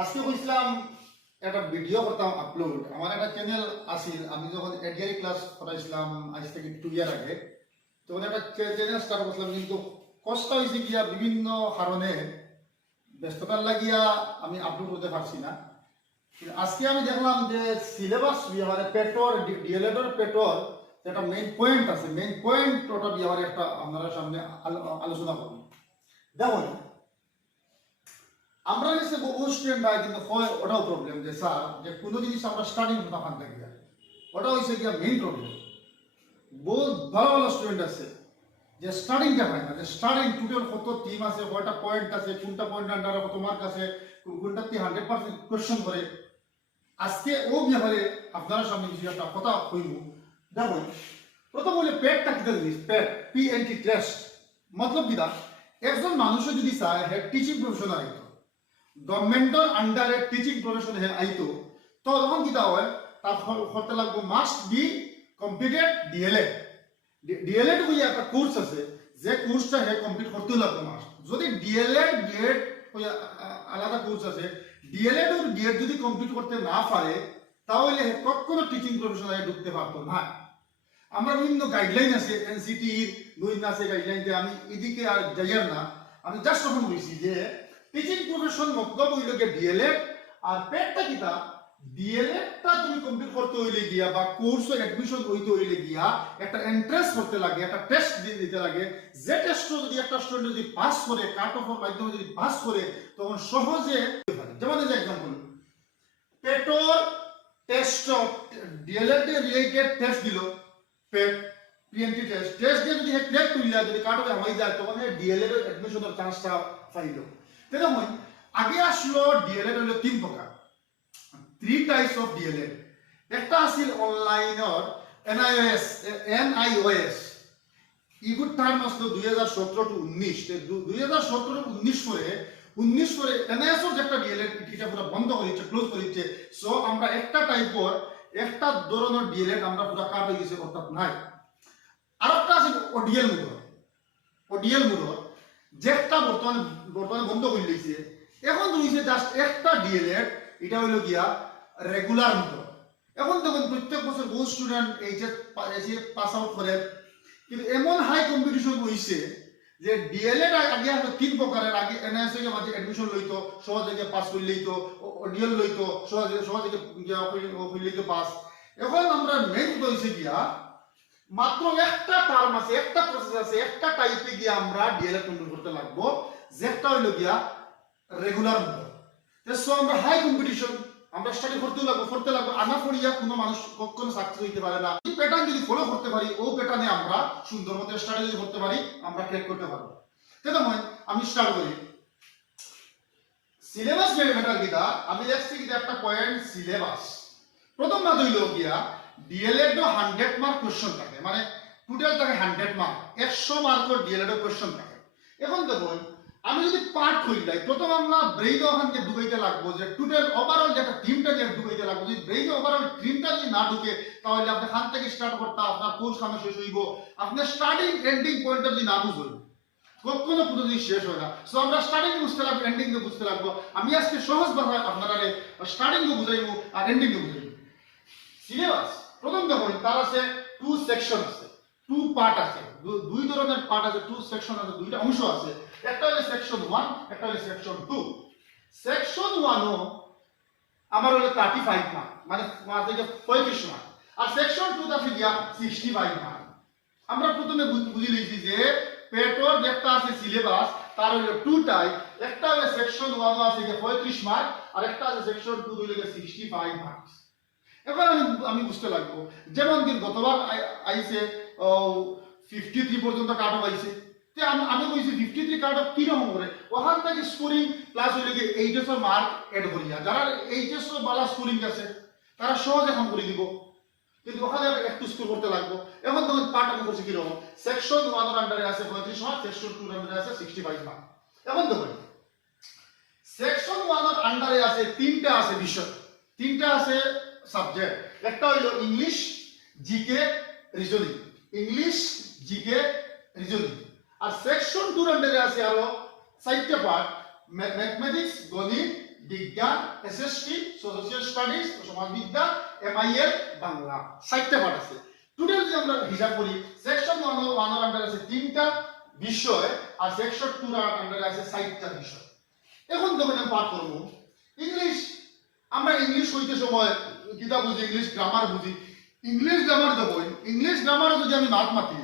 আজকে কইছিলাম একটা ভিডিও করতাম আপলোড। আমার একটা চ্যানেল আছিল, আমি যখন এডিআই ক্লাস করাইছিলাম আজ থেকে 2 ইয়ার আগে, তখন একটা চ্যানেল স্টার্ট করছিলাম, কিন্তু কষ্ট হয়েছে গিয়া বিভিন্ন কারণে ব্যস্ততার লাগিয়া আমি আপলোড করতে পারছি না। কিন্তু আজকে আমি দেখলাম যে সিলেবাস বিহারে পেটর ডিএলএডের পেটর একটা মেইন পয়েন্ট আছে, মেইন পয়েন্ট ওটা বিহারে একটা আপনারা সামনে আলোচনা করুন। দেখুন, আমরা কাছে বহু স্টুডেন্ট হয়, কিন্তু হয় ওটাও প্রবলেম যে স্যার যে কোনো জিনিস আমরা স্টার্টিং তখন থাকি, ওটা হচ্ছে গিয়া মেইন প্রবলেম। বহুত ভালো ভালো স্টুডেন্ট আছে যে স্টার্টিংটা হয় না, যে স্টার্টিং টোটাল কত টিম আছে, কয়টা পয়েন্ট আছে, কোনটা পয়েন্ট আন্ডারে কত মার্ক আছে, কোনটাতে 100% কোয়েশ্চন করে। আজকে ও ব্যাপারে আপনারা সামনে কিছু একটা কথা কইব। দেখুন, প্রথম বলে পেটটা কিতা জিনিস, পেট PNT টেস্ট মতলব কিতা, একজন মানুষও যদি চায় হে টিচিং প্রফেশন আইতো, গভর্নমেন্টের আন্ডারে টিচিং প্রফেশন হে আইতো, তো তখন কিতা হয়, তার করতে লাগবে must be completed DElEd. DElEd বলে একটা কোর্স আছে, যে কোর্সটা হে কমপ্লিট করতে লাগবে মাস্ট। যদি ডিএলএড বিএড আলাদা কোর্স আছে, ডিএলএড আর বিএড যদি কমপ্লিট করতে না পারে, তাহলে কখনো টিচিং প্রফেশনে ঢুকতে পারতো না। আমরা বিভিন্ন গাইডলাইন আছে, এনসিটির বিভিন্ন আছে গাইডলাইনতে, আমি এদিকে আর যাইয়ার না। আমি জাস্ট তখন বলছি যে টিচিং প্রফেশন মতলব হইল গিয়ে ডিএলএড, আর পেটটা কিতা, ডিএলএডটা তুমি কমপ্লিট করতে হইলে গিয়া বা কোর্সে অ্যাডমিশন হইতে হইলে গিয়া একটা এন্ট্রান্স করতে লাগে, একটা টেস্ট দিতে লাগে। যে টেস্টটা যদি একটা স্টুডেন্ট যদি পাস করে, কাট অফের মাধ্যমে যদি পাস করে, তখন সহজে, যেমন এই যে এক্সাম্পল পেটর টেস্ট, ডিএলএড রিলেটেড টেস্ট দিল, পেট পিএনটি টেস্ট দিয়ে যদি ক্লিয়ার করিলা, যদি কাট অফে হয়ে যায়, তখন ডিএলএড এর অ্যাডমিশনের চান্সটা পাইল। তেমন আগে আসলো ডিএলএড হলো 3 প্রকার, 3 টাইপস অফ ডিএলএড। একটা আছিল অনলাইনের NIOS, ইগুড টার্ম আসলো 2017 টু 19। 2017-19 পরে 19 পরে NIOS এর একটা ডিএলএড এটা পুরো বন্ধ করে দিচ্ছে, ক্লোজ করে দিচ্ছে। সো আমরা একটা টাইপের, একটা ধরনের ডিএলএড আমরা পুরো কাট হয়ে গেছে, অর্থাৎ নাই। আরেকটা আছে ওডিএল মুডর, যেটা বর্তমানে বন্ধ করে দিয়েছে। এখন রয়েছে জাস্ট একটা ডিএলএড, এটা হইলো গিয়া রেগুলার মুডর। এখন দেখুন, প্রত্যেক বছর বহু স্টুডেন্ট এইচএস পাস আউট করে, কিন্তু এমন হাই কম্পিটিশন হয়েছে যে ডিএলএড আগে হয়তো 3 প্রকারের। আগে এনআইএস এর মাঝে এডমিশন লইতো, সহজে পাস করে লইতো, ওডিএল লইতো, সহজে লইতো পাস। এখন আমরা মেইন হইছে গিয়া মাত্র একটা টার্ম আছে, একটা প্রসেস আছে, একটা টাইপে গিয়া আমরা ডিএলএড কমপ্লিট করতে লাগবো, যেটা হইলো গিয়া রেগুলার মুড। সো আমরা হাই কম্পিটিশন, আমরা স্টাডি করতে লাগবো। আনা পড়িয়া কোনো মানুষ কখনো সাকসেস হইতে পারে না। এই প্যাটার্ন যদি ফলো করতে পারি, ও প্যাটার্নে আমরা সুন্দর মতো স্টাডি যদি করতে পারি, আমরা ক্র্যাক করতে পারবো। তেমন আমি স্টার্ট করি। সিলেবাস ম্যাটার কিটা, আমি দেখছি কিটা একটা পয়েন্ট সিলেবাস। প্রথম মাত্র হইল গিয়া ডিএলএড 100 মার্ক কোশ্চেন থাকে, মানে টোটাল থাকে 100 মার্ক, 100 মার্কের ডিএলএড কোশ্চেন থাকে। এখন দেখুন, আমি যদি পার্ট কইলাই, প্রথম আমরা ব্রেইন ওখানকে ঢুকাইতে লাগবো, যে টোটাল ওভারঅল যেটা টিমটা যে ঢুকাইতে লাগবো। যদি ব্রেইন ওভারঅল টিমটা যদি না ঢুকে, তাহলে আপনি খান থেকে স্টার্ট করতে আপনার কোর্স খানে শেষ হইব, আপনার স্টার্টিং এন্ডিং পয়েন্টটা যদি না বুঝবেন, কখনো পুরো শেষ হয় না। সো আমরা স্টার্টিং বুঝতে লাগবো, এন্ডিং বুঝতে লাগবো। আমি আজকে সহজ ভাষায় আপনারা স্টার্টিং বুঝাইবো আর এন্ডিং বুঝাইবো। সিলেবাস প্রথম দেখুন, তার আছে 2 সেকশন আছে, 2 পার্ট আছে, 2 ধরনের পার্ট আছে, 2 সেকশন আছে, 2টা অংশ আছে। একটা হলো সেকশন 1, একটা হলো সেকশন 2। সেকশন 1 ও আমার হলো 35 মার্ক, মানে মাঝে 35 মার্ক, আর সেকশন 2 তে গিয়া 65 মার্ক। আমরা প্রথমে বুঝি লিখি যে পেটর যেটা আছে সিলেবাস, তার হলো 2 টাইপ। একটা হলো সেকশন 1 আছে 35 মার্ক, আর একটা আছে সেকশন 2 হলো 65 মার্ক। এখন আমি বুঝতে লাগবো, যেমন কি গতবার আইছে 53 পর্যন্ত কাট অফ আইছে, তে আমি কইছি 53 কাট অফ কি রকম করে, ওখান থেকে স্কোরিং প্লাস হইলে কি এইচএস এর মার্ক এড করিয়া, যারা এইচএস এর বালা স্কোরিং আছে তারা সহজ এখন করে দিব, কিন্তু ওখানে একটু স্কোর করতে লাগবো। এখন তখন পার্ট আমি করছি কি রকম, সেকশন 1 এর আন্ডারে আছে 35 মার্ক, সেকশন 2 এর আন্ডারে আছে 65 মার্ক। এখন দেখুন, সেকশন 1 এর আন্ডারে আছে 3টা আছে বিষয়, 3টা আছে সাবজেক্ট। একটা হইলো English, GK, reasoning. English, GK, reasoning. আর সেকশন 2 এর আন্ডারে আছে আরো 4টা পার্ট, ম্যাথমেটিক্স, গণিত, বিজ্ঞান, এসএসটি, সোশ্যাল স্টাডিজ, সমাজবিদ্যা, এমআইএল, বাংলা, 4টা পার্ট আছে। টোটাল যদি আমরা হিসাব করি সেকশন 1 এর আন্ডারে আছে 3টা বিষয় আর সেকশন 2 এর আন্ডারে আছে 4টা বিষয়। এখন দেখুন আমি পাঠ করব ইংলিশ। আমরা ইংলিশ হইতে সময় কিতাব বুঝি, ইংলিশ গ্রামার বুঝি। ইংলিশ গ্রামার দেবো, ইংলিশ গ্রামার যদি আমি মাত মাতি,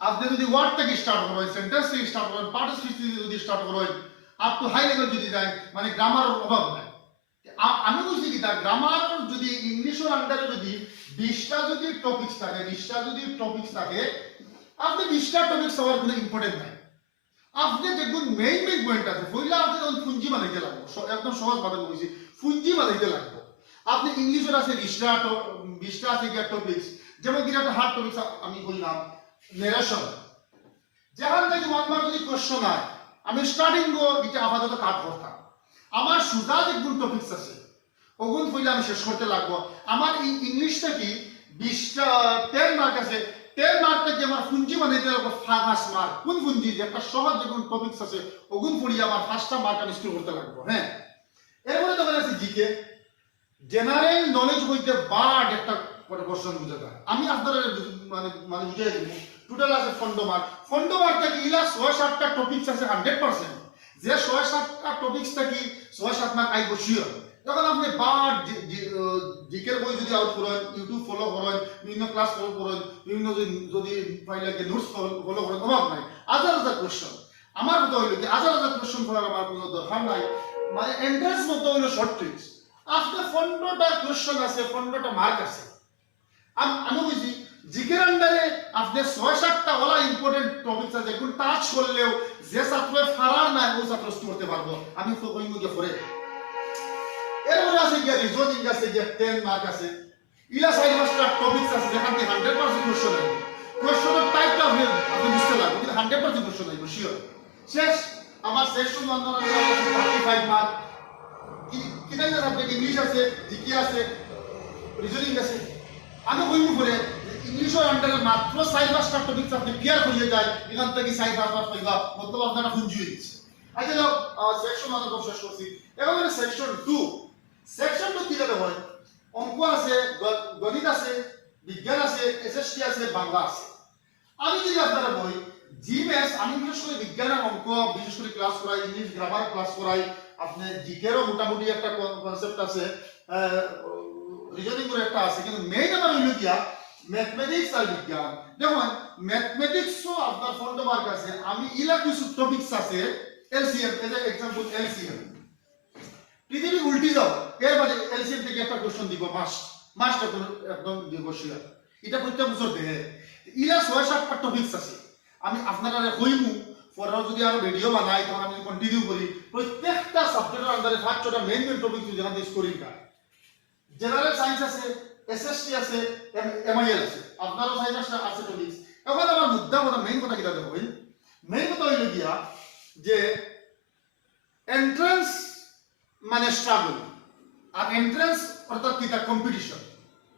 আপনি যদি ওয়ার্ড থেকে স্টার্ট করেন, সেন্টেন্স থেকে স্টার্ট করেন, পার্টিসিপেট থেকে যদি স্টার্ট করেন, আপ টু হাই লেভেল যদি যায়, মানে গ্রামার অভাব নাই। আমি বুঝছি কি তা গ্রামার যদি ইংলিশের আন্ডারে যদি 20টা যদি টপিকস থাকে, 20টা যদি টপিকস থাকে, আপনি 20টা টপিকস হওয়ার কোনো ইম্পর্টেন্ট নাই। আপনি দেখুন মেইন পয়েন্ট আছে, পয়লা আপনি যখন পুঞ্জি বানাইতে লাগবো, একদম সহজ ভাবে বলছি, পুঞ্জি বানাইতে লাগবো। আপনি ইংলিশের আছে 20টা আছে কি টপিকস, যেমন কি একটা হার্ড টপিকস আমি বললাম নেরেশন, যেখান থেকে 1 মার্ক যদি কোশ্চেন হয়, আমি স্টার্টিং গো এটা আপাতত কাট করতাম। আমার সুজা যেগুলো টপিকস আছে ওগুলো পয়লা আমি শেষ করতে লাগবো। আমার ইংলিশটা কি 20টা 10 মার্ক আছে, 10 মার্ক থেকে আমার পুঞ্জি বানাইতে লাগবো 5 মার্ক। কোন পুঞ্জি? যে একটা সহজ যেগুলো টপিকস আছে ওগুলো পড়ি আমার 5টা মার্ক আমি স্কোর করতে লাগবো। হ্যাঁ, এরপরে তখন আছে জিকে, জেনারেল নলেজ হইতে বার্ড একটা কোশ্চেন বুঝে যায়। আমি আপনারা মানে বুঝাই দিব। টোটাল আছে 15 মার্ক। 15 মার্ক থেকে ইলা 6-7টা টপিকস আছে 100%। যে 6-7টা টপিকস থেকে 6-7 মার্ক আইব শিওর। তখন আপনি বার্ড জিকের বই যদি আউট করেন, ইউটিউব ফলো করেন, বিভিন্ন ক্লাস ফলো করেন, বিভিন্ন যদি পাইলে নোটস ফলো করেন, অভাব নাই। হাজার কোশ্চেন। আমার কথা হইলো কি হাজার কোশ্চেন করার আমার কোনো দরকার নাই। মানে এন্ট্রান্স মতো হইলো শর্ট ট্রিক্স। আপনার 15টা কোশ্চেন আছে, 15টা মার্ক আছে। আমি বুঝি জিকের আন্ডারে আপনার 6-7টা ওলা ইম্পর্টেন্ট টপিকস আছে, যেগুলো টাচ করলেও যে ছাত্র ফারার নাই ওই ছাত্র করতে পারবো। আমি তো কই মুখে পড়ে এরপরে আছে কি রিজনিং আছে, যে 10 মার্ক আছে। ইলা 4-5টা টপিকস আছে যেখান থেকে 100% কোশ্চেন আসবে। কোশ্চেনের টাইপটা আপনি বুঝতে লাগবে, কিন্তু 100% কোশ্চেন আসবে শিওর। শেষ আমার সেকশন 1 35 মার্ক। কি জানি সাবজেক্ট ইংলিশ আছে, জিকে আছে, রিজনিং আছে। আমি কইব পরে ইংলিশের আন্ডারে মাত্র 4-5টা টপিকস আপনি ক্লিয়ার হয়ে যায়, এখান থেকে 4-5 পাইবা, মতলব আপনারা ফুঞ্জি হয়ে গেছে। আচ্ছা যাও, সেকশন 1 শেষ করছি। এবারে সেকশন 2। সেকশন 2 কি জানো হয়? অঙ্ক আছে, গণিত আছে, বিজ্ঞান আছে, এসএসটি আছে, বাংলা আছে। আমি যদি আপনারা বই জিএমএস, আমি বিশেষ করে বিজ্ঞান আর অঙ্ক বিশেষ করে ক্লাস করাই, ইংলিশ গ্রামার ক্লাস করাই। আপনি জিকেরও মোটামুটি একটা কনসেপ্ট আছে, রিজনিং এর একটা আছে, কিন্তু মেইন আমার হইল গিয়া ম্যাথমেটিক্স আর বিজ্ঞান। দেখুন ম্যাথমেটিক্সও আপনার 15 মার্ক আছে। আমি ইলা কিছু টপিকস আছে এলসিএম, এজ এক্সাম্পল এলসিএম। পৃথিবী উল্টি যাও, এর বাদে এলসিএম থেকে একটা কোশ্চেন দিব, মাস্টার একদম দিব শিওর। এটা প্রত্যেক বছর দেয়। ইলা 6-7টা টপিকস আছে। আমি আপনারা কইমু পরেও যদি আরো ভিডিও বানাই তখন আমি কন্টিনিউ করি। প্রত্যেকটা সাবজেক্টের আন্ডারে 5-6টা মেইন টপিক যেখান থেকে স্কোরিং কার্ড। জেনারেল সায়েন্স আছে, এসএসটি আছে, এমআইএল আছে। আপনারও সায়েন্স আছে টপিকস। এখন আমার মুদ্রা কথা মেইন কথা কিটা দেখো, মেইন কথা হইল গিয়া যে এন্ট্রান্স মানে স্ট্রাগল, আর এন্ট্রান্স অর্থাৎ কিটা কম্পিটিশন।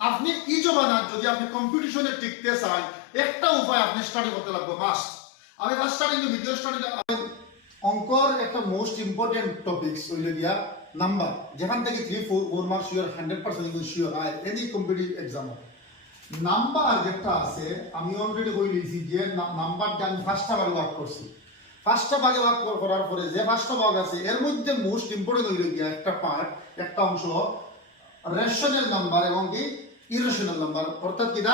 আপনি ই জমানার যদি আপনি কম্পিটিশনে টিকতে চান, একটা উপায় আপনি স্টাডি করতে লাগবে মাস্ট। আমি ফার্স্ট স্টার্টিং ভিডিও স্টাডি অঙ্কর একটা মোস্ট ইম্পর্টেন্ট টপিকস হইল গিয়া নাম্বার, যেখান থেকে 3-4 মার্ক শিওর, 100% শিওর আয় এনি কম্পিটিটিভ এক্সাম। নাম্বার যেটা আছে আমি অলরেডি কই লিখছি যে নাম্বারটা আমি 5টা ভাগে ভাগ করছি। 5টা ভাগে ভাগ করার পরে যে 5টা ভাগ আছে এর মধ্যে মোস্ট ইম্পর্টেন্ট হইল গিয়া একটা পার্ট, একটা অংশ রেশনাল নাম্বার এবং কি ইরেশনাল নাম্বার। অর্থাৎ কিনা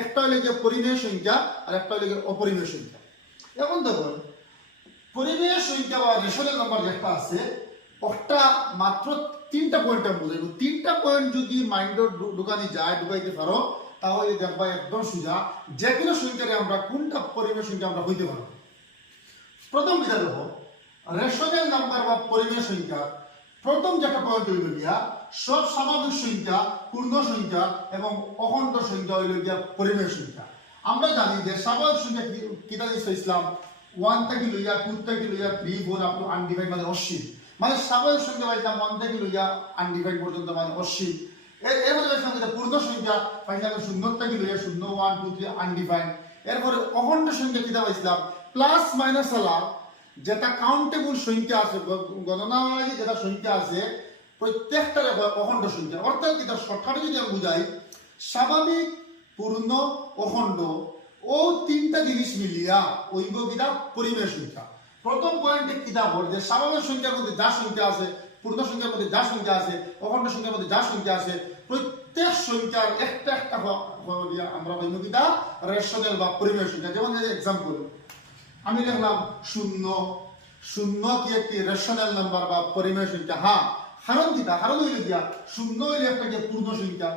একটা হইল গিয়া পরিমেয় সংখ্যা আর একটা হইল গিয়া অপরিমেয় সংখ্যা। এখন দেখুন পরিমেয় সংখ্যা বা রেশনাল নাম্বার যেটা আছে ওটা মাত্র 3টা পয়েন্ট আমি বুঝাইব। 3টা পয়েন্ট যদি মাইন্ডের ঢুকানি যায়, ঢুকাইতে পারো, তাহলে দেখবা একদম সোজা যে কোনো সংখ্যারে আমরা কোনটা পরিমেয় সংখ্যা আমরা হইতে পারবো। প্রথম বিধা দেখো রেশনাল নাম্বার বা পরিমেয় সংখ্যা। প্রথম যেটা পয়েন্ট হইল গিয়া সব স্বাভাবিক সংখ্যা, পূর্ণ সংখ্যা এবং অখণ্ড সংখ্যা হইল গিয়া পরিমেয় সংখ্যা। আমরা জানি যে স্বাভাবিক সংখ্যা কিতা দিছে ইসলাম 1 থেকে লইয়া 2 থেকে লইয়া 3 4 আপ টু আনডিফাইন্ড মানে অসীম। মানে স্বাভাবিক সংখ্যা পাইলাম 1 থেকে লইয়া আনডিফাইন্ড পর্যন্ত মানে অসীম। এরপরে সংখ্যা পূর্ণ সংখ্যা পাইলাম 0 থেকে লইয়া 0 1 2 3 আনডিফাইন্ড। এরপরে অখণ্ড সংখ্যা কিতা পাইছিলাম প্লাস মাইনাস আলা যেটা কাউন্টেবল সংখ্যা আছে গণনা লাগে যেটা সংখ্যা আছে প্রত্যেকটার অখণ্ড সংখ্যা অর্থাৎ এটা শর্টকাটে যদি আমি বুঝাই স্বাভাবিক পূর্ণ অখণ্ড ও তিনটা জিনিস মিলিয়া ওইব কিনা পরিমেয় সংখ্যা প্রথম পয়েন্টে কিতা বলে যে স্বাভাবিক সংখ্যার মধ্যে যা সংখ্যা আছে পূর্ণ সংখ্যার মধ্যে যা সংখ্যা আছে অখণ্ড সংখ্যার মধ্যে যা সংখ্যা আছে প্রত্যেক সংখ্যার একটা একটা আমরা হইব কিনা রেশনাল বা পরিমেয় সংখ্যা যেমন এক্সাম্পল আমি লিখলাম শূন্য শূন্য কি একটি রেশনাল নাম্বার বা পরিমেয় সংখ্যা হ্যাঁ কারণ কিটা কারণ হইলে দিয়া শূন্য হইলে একটা কি পূর্ণ সংখ্যা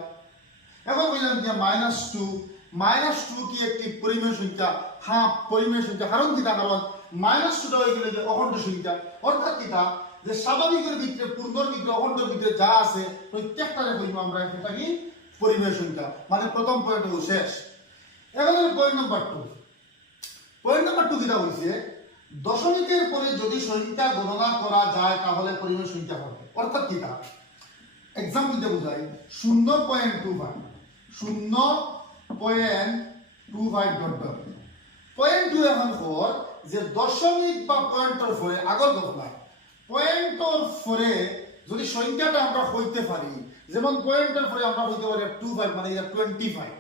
এখন বললাম যে -2 কি একটি পরিমেয় সংখ্যা হ্যাঁ পরিমেয় সংখ্যা কারণ কিটা কারণ -2টা হয়ে গেলে যে অখণ্ড সংখ্যা অর্থাৎ কিটা যে স্বাভাবিকের ভিতরে পূর্ণর ভিতরে অখণ্ডের ভিতরে যা আছে প্রত্যেকটারে কইব আমরা এটা কি পরিমেয় সংখ্যা মানে প্রথম পয়েন্ট হলো শেষ এখন পয়েন্ট নাম্বার 2 কিটা হইছে দশমিকের পরে যদি সংখ্যা গণনা করা যায় তাহলে পরিমেয় সংখ্যা হবে অর্থাৎ কিটা এক্সাম্পল দিয়ে বুঝাই 0.25 ডট ডট পয়েন্ট 2 এখন হল যে দশমিক বা পয়েন্টের পরে আগর গণনা পয়েন্টের পরে যদি সংখ্যাটা আমরা হইতে পারি যেমন পয়েন্টের পরে আমরা হইতে পারি 25 মানে এটা 25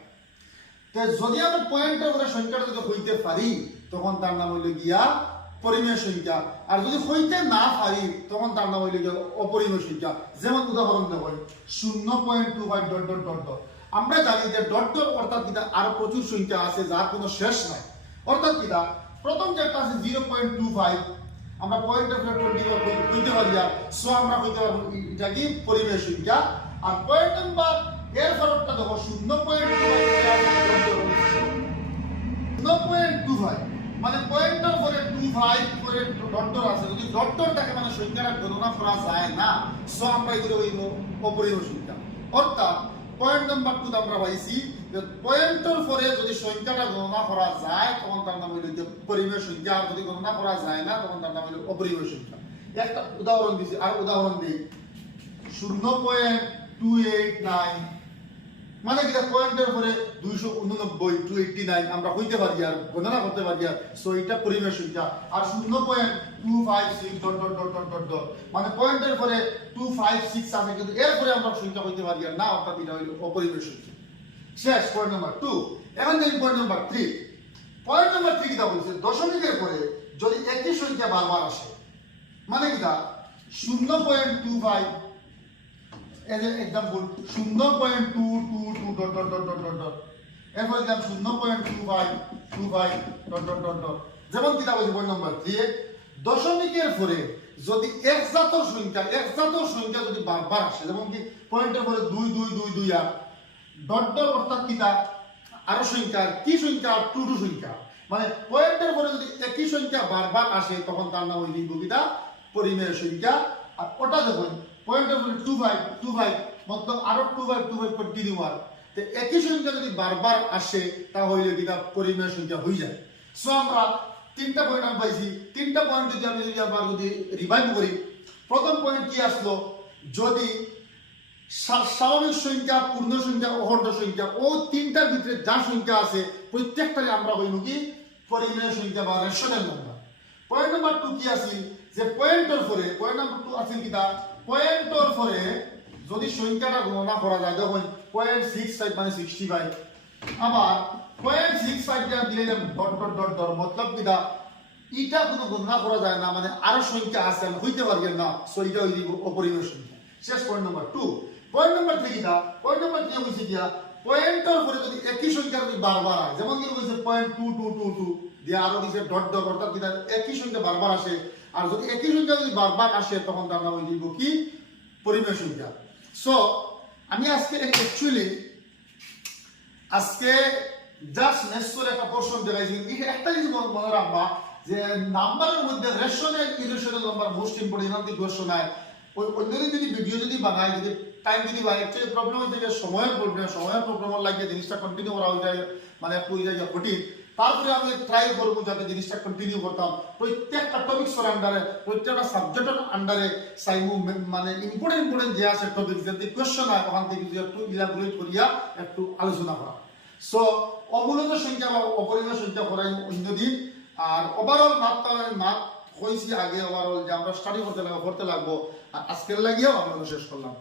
তে যদি আমরা পয়েন্টের পরে সংখ্যাটা যদি হইতে পারি তখন তার নাম হইল গিয়া পরিমেয় সংখ্যা আর যদি হইতে না পারি তখন তার নাম হইল গিয়া অপরিমেয় সংখ্যা যেমন উদাহরণ দেব 0.25 ডট ডট ডট ডট আমরা জানি যে ডট ডট অর্থাৎ কিটা আর প্রচুর সংখ্যা আছে যার কোনো শেষ নাই অর্থাৎ কিটা প্রথম যেটা আছে 0.25 আমরা পয়েন্টের পরে 20 হইতে পারি সো আমরা হইতে পারবো এটা কি পরিমেয় সংখ্যা আর পয়েন্ট নাম্বার এর ফরকটা দেখো 0.25 মানে পয়েন্টের পরে 25 করে ডট আছে যদি ডট থাকে মানে সংখ্যাটা গণনা করা যায় না সো আমরা এগুলো হইব অপরিমেয় সংখ্যা অর্থাৎ পয়েন্ট নাম্বার 2 আমরা পাইছি যে পয়েন্টের পরে যদি সংখ্যাটা গণনা করা যায় তখন তার নাম হইল যে পরিমেয় সংখ্যা আর যদি গণনা করা যায় না তখন তার নাম হইল অপরিমেয় সংখ্যা একটা উদাহরণ দিছি আর উদাহরণ দেই 0.289 মানে কিটা পয়েন্টের পরে 289 289 আমরা হইতে পারি আর গণনা করতে পারি আর সো এটা পরিমেয় সংখ্যা আর 0.256 dot dot dot dot dot dot মানে পয়েন্টের পরে 256 আছে কিন্তু এর পরে আমরা সংখ্যা হইতে পারি আর না অর্থাৎ এটা হইল অপরিমেয় সংখ্যা শেষ পয়েন্ট নাম্বার 2 এখন দেখি পয়েন্ট নাম্বার 3 পয়েন্ট নাম্বার 3 কিটা বলছে দশমিকের পরে যদি একই সংখ্যা বারবার আসে মানে কিটা 0.25 as an example 0.222 dot dot dot dot dot dot এরপর দিলাম 0.25 dot dot dot dot যেমন কিটা বলছি পয়েন্ট নাম্বার 3 দশমিকের পরে যদি একজাত সংখ্যা যদি বারবার আসে যেমন কি পয়েন্টের পরে 2222 আর ডট ডট অর্থাৎ কিটা আরো সংখ্যা কি সংখ্যা 22 সংখ্যা মানে পয়েন্টের পরে যদি একই সংখ্যা বারবার আসে তখন তার নাম হইল কিটা পরিমেয় সংখ্যা আর ওটা দেখুন পয়েন্টের পরে 25 মতলব আরো 25 কন্টিনিউয়ার তো একই সংখ্যা যদি বারবার আসে তা হইলে কিটা পরিমেয় সংখ্যা হয়ে যায় সো আমরা তিনটা পয়েন্ট আমি পাইছি তিনটা পয়েন্ট যদি আমি আবার যদি রিভাইভ করি প্রথম পয়েন্ট কি আসলো যদি স্বাভাবিক সংখ্যা পূর্ণ সংখ্যা অখণ্ড সংখ্যা ও তিনটার ভিতরে যা সংখ্যা আছে প্রত্যেকটারে আমরা হইব কি পরিমেয় সংখ্যা বা রেশনাল নাম্বার পয়েন্ট নাম্বার 2 কি আছে যে পয়েন্টের পরে পয়েন্ট নাম্বার 2 আছে কিটা পয়েন্টের পরে যদি সংখ্যাটা গণনা করা যায় দেখুন 0.65 মানে 65 আবার 0.65 টা দিলে ডট ডট ডট ডট মতলব কিটা এটা কোনো গণনা করা যায় না মানে আরো সংখ্যা আছে আমি হইতে পারবে না সো এটা হইল অপরিমেয় সংখ্যা শেষ পয়েন্ট নাম্বার 2 পয়েন্ট নাম্বার 3 কিটা পয়েন্ট নাম্বার 3 হইছে দিয়া পয়েন্টের পরে যদি একই সংখ্যা যদি বারবার আসে যেমন কি হইছে 0.2222 দিয়া আরো দিছে ডট ডট অর্থাৎ কিটা একই সংখ্যা বারবার আসে আর যদি একই সংখ্যা যদি বারবার আসে তখন তার নাম হইল কি পরিমেয় সংখ্যা সো আমি আজকে অ্যাকচুয়ালি আজকে জাস্ট নেসেসারি একটা প্রশ্ন দেখাইছি একটা জিনিস মনে রাখবা যে নাম্বারের মধ্যে rational irrational number most important question হয় ওই অন্যদিন যদি ভিডিও যদি বানাই যদি টাইম যদি বাই অ্যাকচুয়ালি প্রবলেম হচ্ছে যে সময়ের প্রবলেম লাগে জিনিসটা কন্টিনিউ করা হয়ে যায় মানে পুরো জায়গা কঠিন তারপরে আমি ট্রাই করবো যাতে জিনিসটা কন্টিনিউ করতাম প্রত্যেকটা টপিকসের আন্ডারে প্রত্যেকটা সাবজেক্টের আন্ডারে চাইবো মানে ইম্পর্টেন্ট যে আছে টপিক যদি কোশ্চেন হয় ওখান থেকে যদি একটু ইলাবোরেট করিয়া একটু আলোচনা করা সো অমূলত সংখ্যা বা অপরিমেয় সংখ্যা করাই অন্যদিন আর ওভারঅল মাপ কইছি আগে ওভারঅল যে আমরা স্টাডি করতে লাগবো আর আজকের লাগিয়েও আমি শেষ করলাম।